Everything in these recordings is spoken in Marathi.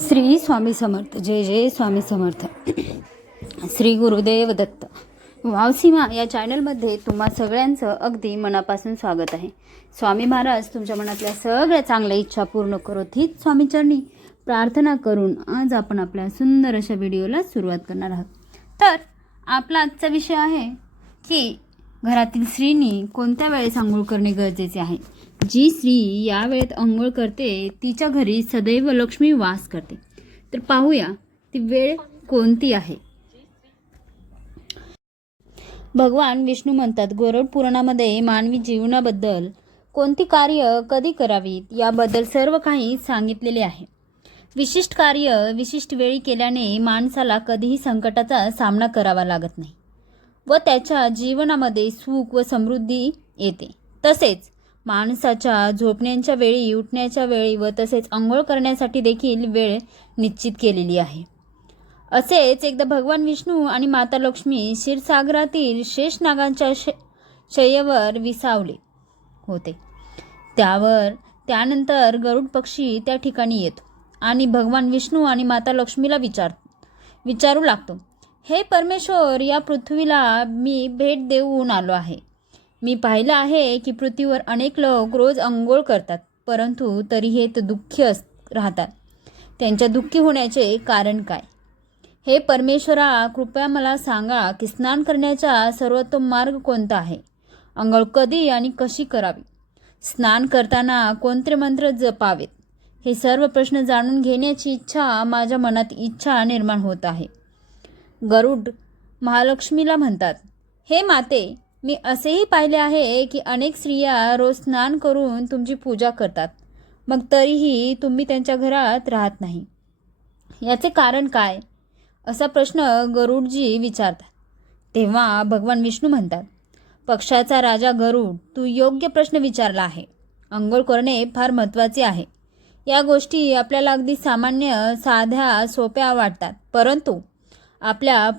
श्री स्वामी समर्थ. जय जय स्वामी समर्थ. श्री गुरुदेव दत्त. वावसीमा या चॅनलमध्ये तुम्हा सगळ्यांचं अगदी मनापासून स्वागत आहे. स्वामी महाराज तुमच्या मनातल्या सगळ्या चांगल्या इच्छा पूर्ण करोत हीच स्वामीचरणी प्रार्थना करून आज आपण आपल्या सुंदर अशा व्हिडिओला सुरुवात करणार आहोत. तर आपला आजचा विषय आहे की घरातील स्त्रीनी कोणत्या वेळेस आंघोळ करणे गरजेचे आहे. जी स्त्री या वेळेत आंघोळ करते तिच्या घरी सदैव लक्ष्मी वास करते. तर पाहूया ती वेळ कोणती आहे. भगवान विष्णू म्हणतात, गरुड पुराणामध्ये मानवी जीवनाबद्दल कोणती कार्य कधी करावीत याबद्दल सर्व काही सांगितलेले आहे. विशिष्ट कार्य विशिष्ट वेळी केल्याने माणसाला कधीही संकटाचा सामना करावा लागत नाही व त्याच्या जीवनामध्ये सुख व समृद्धी येते. तसेच माणसाच्या झोपण्याच्या वेळी, उठण्याच्या वेळी व तसेच आंघोळ करण्यासाठी देखील वेळ निश्चित केलेली आहे. असेच एकदा भगवान विष्णू आणि माता लक्ष्मी क्षीरसागरातील शेषनागांच्या शय्येवर विसावले होते. त्यानंतर गरुड पक्षी त्या ठिकाणी येतो आणि भगवान विष्णू आणि माता लक्ष्मीला विचारू लागतो, हे परमेश्वर, या पृथ्वीला मी भेट देऊन आलो आहे. मी पाहिलं आहे की पृथ्वीवर अनेक लोक रोज अंघोळ करतात, परंतु तरीही ते दुःखी राहतात. त्यांच्या दुःखी होण्याचे कारण काय? हे परमेश्वरा, कृपया मला सांगा की स्नान करण्याचा सर्वोत्तम मार्ग कोणता आहे? अंघोळ कधी आणि कशी करावी? स्नान करताना कोणते मंत्र जपावेत? हे सर्व प्रश्न जाणून घेण्याची माझ्या मनात इच्छा निर्माण होत आहे. गरुड महालक्ष्मीला म्हणतात, हे माते, मी असेही पाहिले आहे की अनेक स्त्रिया रोज स्नान करून तुमची पूजा करतात, मग तरीही तुम्ही त्यांच्या घरात राहत नाही. याचे कारण काय? असा प्रश्न गरुडजी विचारतात. तेव्हा भगवान विष्णू म्हणतात, पक्षाचा राजा गरुड, तू योग्य प्रश्न विचारला आहे. अंघोळ करणे फार महत्त्वाचे आहे. या गोष्टी आपल्याला अगदी सामान्य, साध्या, सोप्या वाटतात, परंतु आपल्या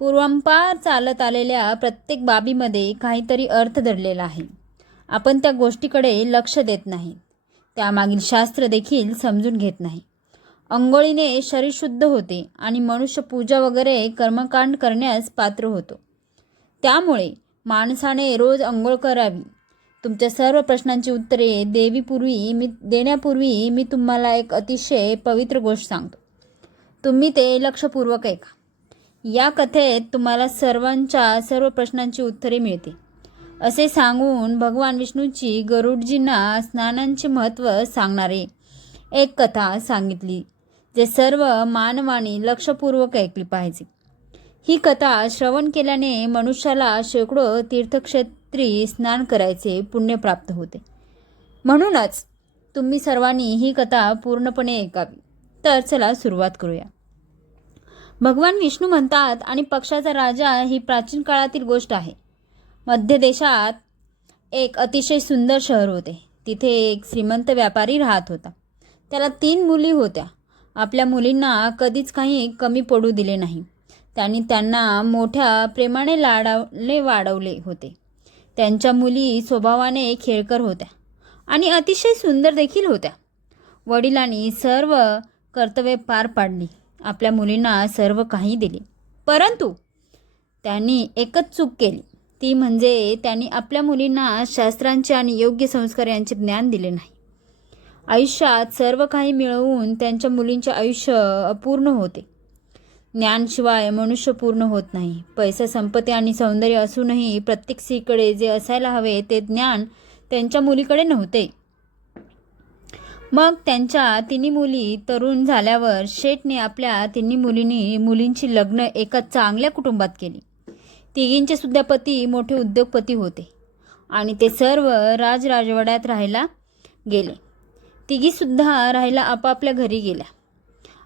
पूर्वांपार चालत आलेल्या प्रत्येक बाबीमध्ये काहीतरी अर्थ दडलेला आहे. आपण त्या गोष्टीकडे लक्ष देत नाही. त्यामागील शास्त्र देखील समजून घेत नाही. अंघोळीने शरीर शुद्ध होते आणि मनुष्य पूजा वगैरे कर्मकांड करण्यास पात्र होतो. त्यामुळे माणसाने रोज अंघोळ करावी. तुमच्या सर्व प्रश्नांची उत्तरे देण्यापूर्वी मी तुम्हाला एक अतिशय पवित्र गोष्ट सांगतो. तुम्ही ते लक्षपूर्वक ऐका. या कथेत तुम्हाला सर्वांच्या सर्व प्रश्नांची उत्तरे मिळते. असे सांगून भगवान विष्णूची गरुडजींना स्नानांचे महत्त्व सांगणारे एक कथा सांगितली, जे सर्व मानवाने लक्षपूर्वक ऐकली पाहिजे. ही कथा श्रवण केल्याने मनुष्याला शेकडो तीर्थक्षेत्री स्नान करायचे पुण्य प्राप्त होते. म्हणूनच तुम्ही सर्वांनी ही कथा पूर्णपणे ऐकावी. तर चला सुरुवात करूया. भगवान विष्णू म्हणतात, आणि पक्षाचा राजा ही प्राचीन काळातील गोष्ट आहे. मध्य देशात एक अतिशय सुंदर शहर होते. तिथे एक श्रीमंत व्यापारी राहत होता. त्याला 3 मुली होत्या. आपल्या मुलींना कधीच काही कमी पडू दिले नाही. त्यांना मोठ्या प्रेमाने वाढवले होते. त्यांच्या मुली स्वभावाने खेळकर होत्या आणि अतिशय सुंदर देखील होत्या. वडिलांनी सर्व कर्तव्ये पार पाडली. आपल्या मुलींना सर्व काही दिले, परंतु त्यांनी एकच चूक केली. ती म्हणजे त्यांनी आपल्या मुलींना शास्त्रांचे आणि योग्य संस्कार यांचे ज्ञान दिले नाही. आयुष्यात सर्व काही मिळवून त्यांच्या मुलींचे आयुष्य अपूर्ण होते. ज्ञानशिवाय मनुष्य पूर्ण होत नाही. पैसा, संपत्ती आणि सौंदर्य असूनही प्रत्येक स्त्रीकडे जे असायला हवे ते ज्ञान त्यांच्या मुलीकडे नव्हते. मग त्यांच्या 3 मुली तरुण झाल्यावर शेठने आपल्या 3 मुलींची लग्न एका चांगल्या कुटुंबात केली. तिघींचे सुद्धा पती मोठे उद्योगपती होते आणि ते सर्व राजवाड्यात राहायला गेले. तिघी सुद्धा राहायला आपापल्या घरी गेल्या.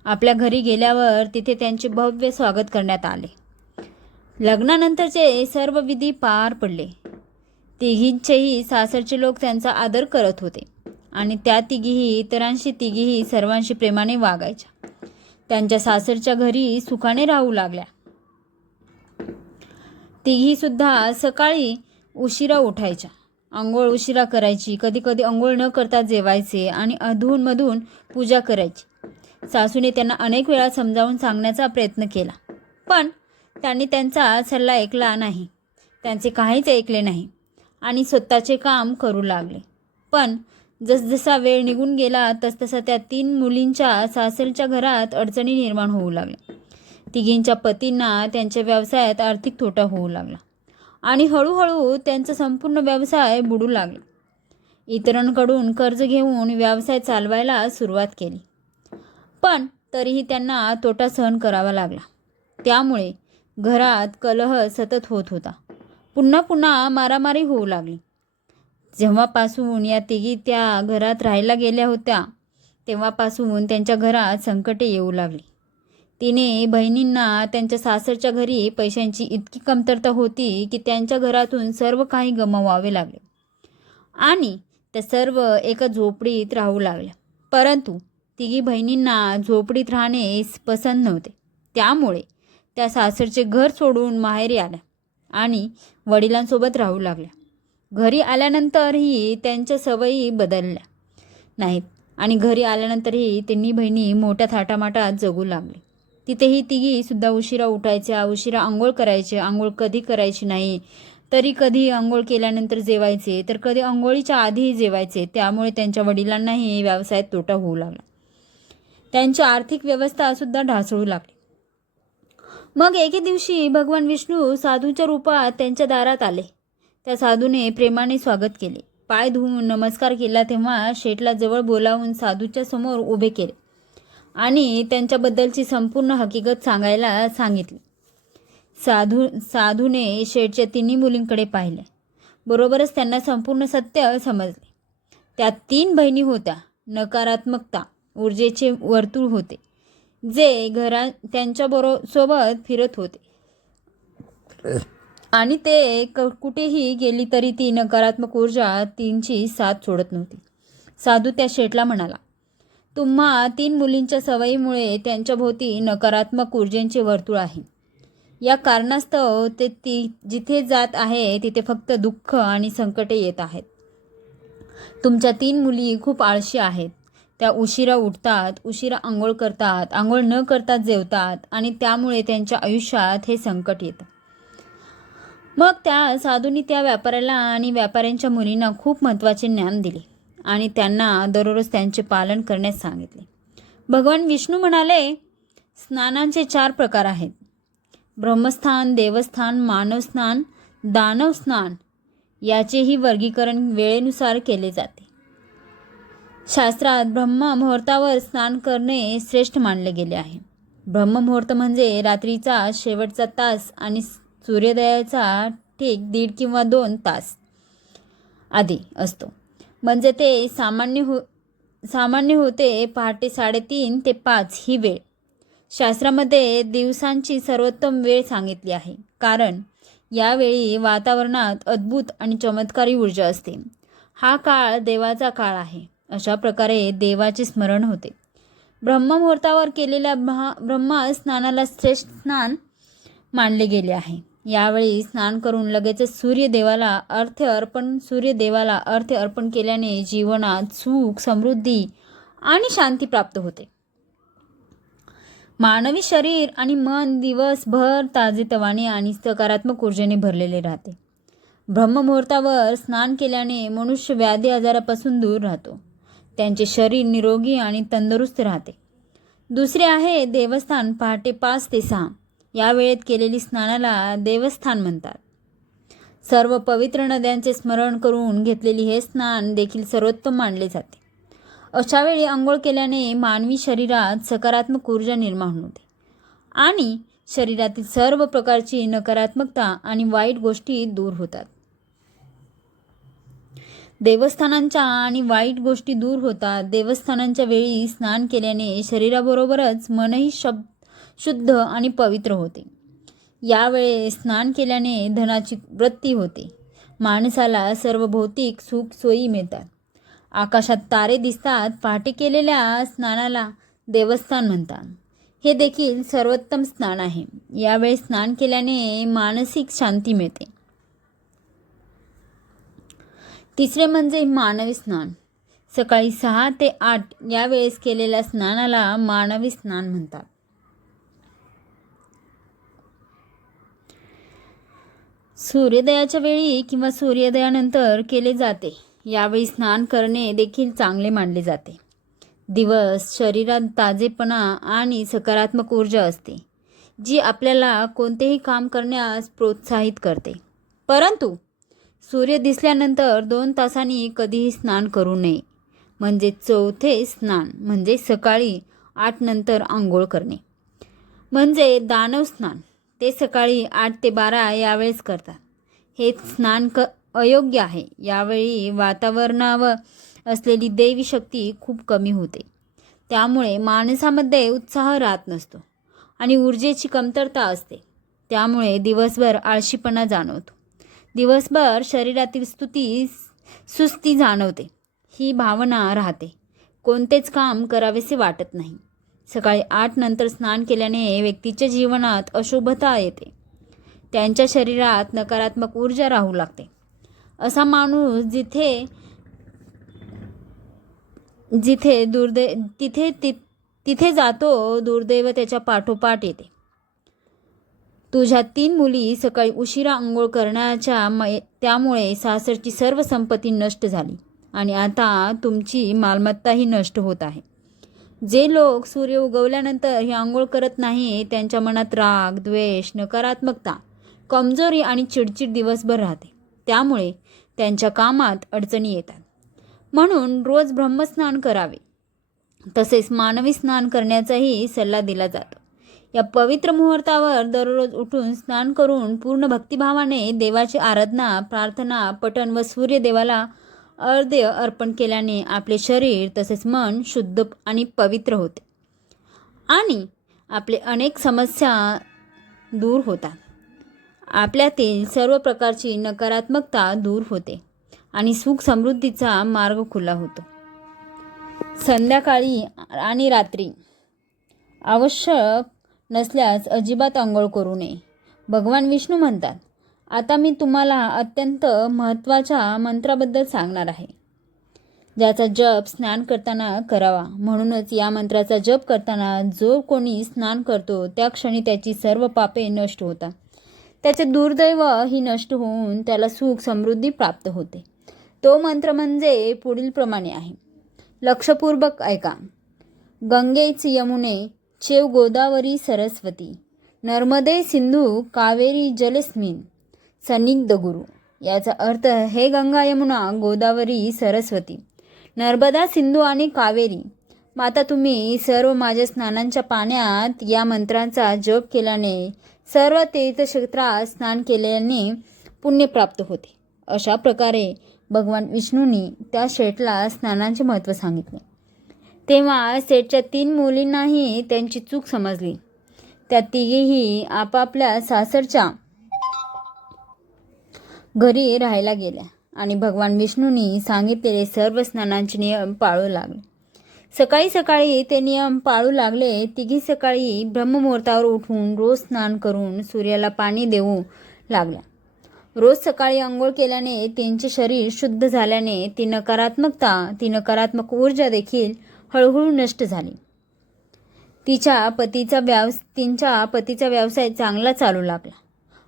आपल्या घरी गेल्यावर तिथे त्यांचे भव्य स्वागत करण्यात आले. लग्नानंतरचे सर्व विधी पार पडले. तिघींचेही सासरचे लोक त्यांचा आदर करत होते आणि त्या तिघीही सर्वांशी प्रेमाने वागायच्या. त्यांच्या सासरच्या घरी सुखाने राहू लागल्या. तिघी सुद्धा सकाळी उशिरा उठायच्या, अंघोळ उशिरा करायची, कधी कधी अंघोळ न करता जेवायचे आणि अधूनमधून पूजा करायची. सासूने त्यांना अनेक वेळा समजावून सांगण्याचा प्रयत्न केला, पण त्यांनी त्यांचा सल्ला ऐकला नाही. त्यांचे काहीच ऐकले नाही आणि स्वतःचे काम करू लागले. पण जसजसा वेळ निघून गेला तसतसा त्या 3 मुलींच्या सासरच्या घरात अडचणी निर्माण होऊ लागल्या. तिघींच्या पतींना त्यांच्या व्यवसायात आर्थिक तोटा होऊ लागला आणि हळूहळू त्यांचा संपूर्ण व्यवसाय बुडू लागला. इतरांकडून कर्ज घेऊन व्यवसाय चालवायला सुरुवात केली, पण तरीही त्यांना तोटा सहन करावा लागला. त्यामुळे घरात कलह सतत होत होता. पुन्हा पुन्हा मारामारी होऊ लागली. जेव्हापासून या तिघी त्या घरात राहायला गेल्या होत्या तेव्हापासून त्यांच्या घरात संकटे येऊ लागली. तिने बहिणींना त्यांच्या सासरच्या घरी पैशांची इतकी कमतरता होती की त्यांच्या घरातून सर्व काही गमावावे लागले आणि त्या सर्व एका झोपडीत राहू लागल्या. परंतु तिघी बहिणींना झोपडीत राहणे पसंत नव्हते. त्यामुळे त्या सासरचे घर सोडून माहेरी आल्या आणि वडिलांसोबत राहू लागल्या. घरी आल्यानंतरही त्यांच्या सवयी बदलल्या नाहीत आणि घरी आल्यानंतरही तिन्ही बहिणी मोठ्या थाटामाटात जगू लागले. तिथेही तिघीसुद्धा उशिरा उठायच्या, उशिरा आंघोळ करायचे. आंघोळ कधी करायची नाही, तरी कधी आंघोळ केल्यानंतर जेवायचे, तर कधी आंघोळीच्या आधीही जेवायचे. त्यामुळे त्यांच्या वडिलांनाही व्यवसायात तोटा होऊ लागला. त्यांची आर्थिक व्यवस्थासुद्धा ढासळू लागली. मग एके दिवशी भगवान विष्णू साधूच्या रूपात त्यांच्या दारात आले. त्या साधूने प्रेमाने स्वागत केले. पाय धुवून नमस्कार केला तेव्हा शेठला जवळ बोलावून साधूच्या समोर उभे केले आणि त्यांच्याबद्दलची संपूर्ण हकीकत सांगायला सांगितली. साधूने शेठच्या 3 मुलींकडे पाहिले. बरोबरच त्यांना संपूर्ण सत्य समजले. त्या 3 बहिणी होत्या. नकारात्मकता ऊर्जेचे वर्तुळ होते जे सोबत फिरत होते आणि ते कुठेही गेली तरी ती नकारात्मक ऊर्जा तीनची साथ सोडत नव्हती. साधू त्या शेठला म्हणाला, तुम्हा 3 मुलींच्या सवयीमुळे त्यांच्याभोवती नकारात्मक ऊर्जेचे वर्तुळ आहे. या कारणास्तव ते जिथे जात आहे तिथे फक्त दुःख आणि संकटे येत आहेत. तुमच्या 3 मुली खूप आळशी आहेत. त्या उशिरा उठतात, उशिरा आंघोळ करतात, आंघोळ न करता जेवतात आणि त्यामुळे त्यांच्या आयुष्यात हे संकट येतं. मग त्या साधूंनी त्या व्यापाऱ्याला आणि व्यापाऱ्यांच्या मुलींना खूप महत्त्वाचे ज्ञान दिले आणि त्यांना दररोज त्यांचे पालन करण्यास सांगितले. भगवान विष्णू म्हणाले, स्नानांचे 4 प्रकार आहेत. ब्रह्मस्थान, देवस्थान, मानवस्नान, दानव स्नान. याचेही वर्गीकरण वेळेनुसार केले जाते. शास्त्रात ब्रह्ममुहूर्तावर स्नान करणे श्रेष्ठ मानले गेले आहे. ब्रह्ममुहूर्त म्हणजे रात्रीचा शेवटचा तास आणि सूर्योदयाचा ठीक 1.5 किंवा 2 तास आधी असतो. म्हणजे ते सामान्य होते पहाटे 3:30 ते 5 ही वेळ. शास्त्रामध्ये दिवसांची सर्वोत्तम वेळ सांगितली आहे, कारण यावेळी वातावरणात अद्भुत आणि चमत्कारी ऊर्जा असते. हा काळ देवाचा काळ आहे. अशा प्रकारे देवाचे स्मरण होते. ब्रह्ममुहूर्तावर केलेल्या ब्रह्मा स्नानाला श्रेष्ठ स्नान मानले गेले आहे. यावेळी स्नान करून लगेचच सूर्यदेवाला अर्घ्य अर्पण केल्याने जीवनात सुख, समृद्धी आणि शांती प्राप्त होते. मानवी शरीर आणि मन दिवसभर ताजेतवाने आणि सकारात्मक ऊर्जेने भरलेले राहते. ब्रह्ममुहूर्तावर स्नान केल्याने मनुष्य व्याधी आजारापासून दूर राहतो. त्यांचे शरीर निरोगी आणि तंदुरुस्त राहते. दुसरे आहे देवस्थान. पहाटे 5 ते 6 या वेळेत केलेली स्नानाला देवस्थान म्हणतात. सर्व पवित्र नद्यांचे स्मरण करून घेतलेली हे स्नान देखील सर्वोत्तम मानले जाते. अशा वेळी आंघोळ केल्याने मानवी शरीरात सकारात्मक ऊर्जा निर्माण होते आणि शरीरातील सर्व प्रकारची नकारात्मकता आणि वाईट गोष्टी दूर होतात. देवस्थानांच्या वेळी स्नान केल्याने शरीराबरोबरच मनही शुद्ध आणि पवित्र होते. यावेळी स्नान केल्याने धनाची वृद्धी होते. माणसाला सर्व भौतिक सुख सोयी मिळतात. आकाशात तारे दिसतात. पहाटे केलेल्या स्नानाला देवस्थान म्हणतात. हे देखील सर्वोत्तम स्नान आहे. यावेळी स्नान केल्याने मानसिक शांती मिळते. तिसरे म्हणजे मानवी स्नान. सकाळी 6 ते 8 या वेळेस केलेल्या स्नानाला मानवी स्नान म्हणतात. सूर्योदयाच्या वेळी किंवा सूर्योदयानंतर केले जाते. यावेळी स्नान करणे देखील चांगले मानले जाते. दिवस शरीरात ताजेपणा आणि सकारात्मक ऊर्जा असते, जी आपल्याला कोणतेही काम करण्यास प्रोत्साहित करते. परंतु सूर्य दिसल्यानंतर 2 तासांनी कधीही स्नान करू नये. म्हणजे चौथे स्नान म्हणजे सकाळी 8 नंतर आंघोळ करणे. म्हणजे दानव स्नान ते सकाळी 8 ते 12 यावेळेस करतात. हे स्नान अयोग्य आहे. यावेळी वातावरणावर असलेली दैवी शक्ती खूप कमी होते. त्यामुळे माणसामध्ये उत्साह राहत नसतो आणि ऊर्जेची कमतरता असते. त्यामुळे दिवसभर आळशीपणा जाणवतो. दिवसभर शरीरातील सुस्ती जाणवते. ही भावना राहते. कोणतेच काम करावेसे वाटत नाही. सकाळी 8 नंतर स्नान केल्याने व्यक्तीच्या जीवनात अशुभता येते. त्यांच्या शरीरात नकारात्मक ऊर्जा राहू लागते. असा माणूस तिथे जातो, दुर्दैव त्याच्या पाठोपाठ येते. तुझ्या 3 मुली सकाळी उशिरा आंघोळ करण्याच्या त्यामुळे सासरची सर्व संपत्ती नष्ट झाली आणि आता तुमची मालमत्ताही नष्ट होत आहे. जे लोक सूर्य उगवल्यानंतर ही आंघोळ करत नाही, त्यांच्या मनात राग, द्वेष, नकारात्मकता, कमजोरी आणि चिडचिड दिवसभर राहते. त्यामुळे त्यांच्या कामात अडचणी येतात. म्हणून रोज ब्रह्मस्नान करावे. तसेच मानवी स्नान करण्याचाही सल्ला दिला जातो. या पवित्र मुहूर्तावर दररोज उठून स्नान करून पूर्ण भक्तिभावाने देवाची आराधना, प्रार्थना, पठण व सूर्यदेवाला अर्घ्य अर्पण केल्याने आपले शरीर तसेच मन शुद्ध आणि पवित्र होते आणि आपले अनेक समस्या दूर होतात. आपल्यातील सर्व प्रकारची नकारात्मकता दूर होते आणि सुख समृद्धीचा मार्ग खुला होतो. संध्याकाळी आणि रात्री आवश्यक नसल्यास अजिबात आंघोळ करू नये. भगवान विष्णू म्हणतात, आता मी तुम्हाला अत्यंत महत्त्वाच्या मंत्राबद्दल सांगणार आहे, ज्याचा जप स्नान करताना करावा. म्हणूनच या मंत्राचा जप करताना जो कोणी स्नान करतो त्या क्षणी त्याची सर्व पापे नष्ट होतात. त्याचे दुर्दैव ही नष्ट होऊन त्याला सुख समृद्धी प्राप्त होते. तो मंत्र म्हणजे पुढील प्रमाणे आहे. लक्षपूर्वक ऐका. गंगेच यमुने चैव गोदावरी सरस्वती नर्मदे सिंधू कावेरी जलस्मिन सन्निध गुरु. याचा अर्थ, हे गंगा, यमुना, गोदावरी, सरस्वती, नर्मदा, सिंधू आणि कावेरी माता, तुम्ही सर्व माझ्या स्नानांच्या पाण्यात या मंत्रांचा जप केल्याने, सर्व तीर्थक्षेत्रात स्नान केल्याने पुण्य प्राप्त होते. अशा प्रकारे भगवान विष्णूंनी त्या शेठला स्नानाचे महत्त्व सांगितले. तेव्हा शेठच्या 3 मुलींनाही त्यांची चूक समजली. त्या तिघीही आपापल्या सासरच्या घरी राहायला गेल्या आणि भगवान विष्णूंनी सांगितलेले सर्व स्नानांचे नियम पाळू लागले. सकाळी सकाळी ते नियम पाळू लागले. तिघी सकाळी ब्रह्ममुहूर्तावर उठून रोज स्नान करून सूर्याला पाणी देऊ लागल्या. रोज सकाळी आंघोळ केल्याने त्यांचे शरीर शुद्ध झाल्याने ती नकारात्मक ऊर्जा देखील हळूहळू नष्ट झाली. तिच्या पतीचा व्यवसाय चांगला चालू लागला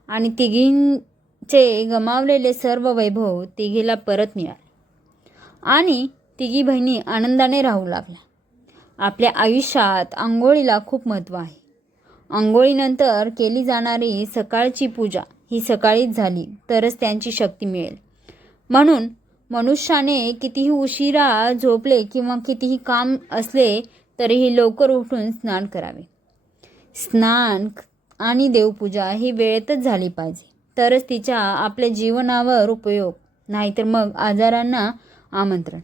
आणि तिघींचे गमावलेले सर्व वैभव तिघीला परत मिळाले आणि तिघी बहिणी आनंदाने राहू लागल्या. आपल्या आयुष्यात आंघोळीला खूप महत्त्व आहे. आंघोळीनंतर केली जाणारी सकाळची पूजा ही सकाळीच झाली तरच त्यांची शक्ती मिळेल. म्हणून मनुष्याने कितीही उशिरा झोपले किंवा कितीही काम असले तरीही लवकर उठून स्नान करावे. स्नान आणि देवपूजा ही वेळेतच झाली पाहिजे, तरच तिचा आपल्या जीवनावर उपयोग, नाहीतर मग आजारांना आमंत्रण.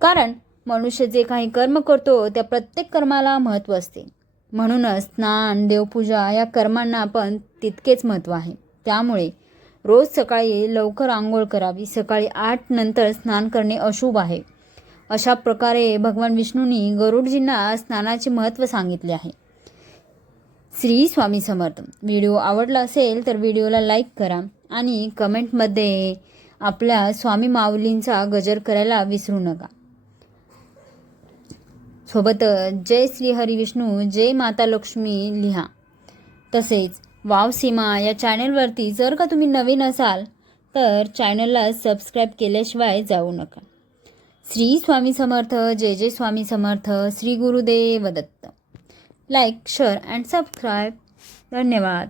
कारण मनुष्य जे काही कर्म करतो त्या प्रत्येक कर्माला महत्त्व असते. म्हणूनच स्नान, देवपूजा या कर्मांना पण तितकेच महत्त्व आहे. त्यामुळे रोज सकाळी लवकर आंघोळ करावी. सकाळी 8 नंतर स्नान करणे अशुभ आहे. अशा प्रकारे भगवान विष्णूंनी गरुडजींना स्नानाचे महत्त्व सांगितले आहे. श्री स्वामी समर्थ. व्हिडिओ आवडला असेल तर व्हिडिओला लाईक करा आणि कमेंटमध्ये आपल्या स्वामी माऊलींचा गजर करायला विसरू नका. सोबतच जय श्री हरी विष्णू जय माता लक्ष्मी लिहा. तसेच वाव सीमा या चॅनलवरती जर का तुम्ही नवीन असाल तर चॅनलला सबस्क्राईब केल्याशिवाय जाऊ नका. श्री स्वामी समर्थ. जय जय Swami Samarth. Shri Gurudev Datta. Like share and subscribe. धन्यवाद.